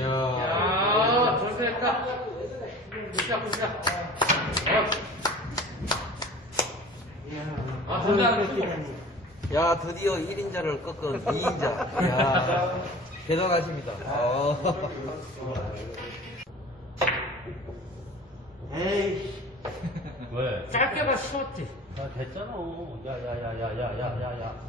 야, 전세했다. 보자, 보자. 아, 전세하는 아, 아. 아, 아, 야, 드디어 1인자를 꺾은 2인자. 야, 대단하십니다. 아. 어. 아 에이씨. 왜? 짧게만 쉬었지. 아, 됐잖아. 야, 야, 야, 야, 야, 야, 야, 야.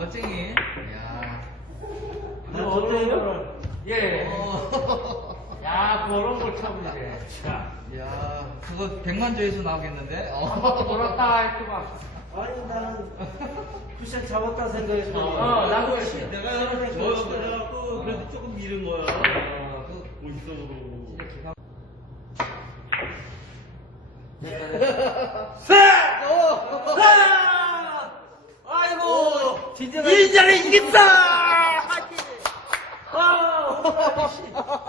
멋쟁이. 야. 너 어때요? 예. 어. 야, 그런 걸타고 이제. 그래. 야. 야, 그거 백만 조에서 나오겠는데? 아, 어. 멀았다했구 막. 아니, 나는 난... 푸시션 잡았다 생각해서. 어, 그래. 어 아, 나도 역시. 내가 여러분 내가 뭐, 그래. 뭐, 그래. 어. 그래도 조금 미른 거야. 어. 아, 그 멋있어, 그러고. 진짜 기가 세! 一家人一个。啊、uh！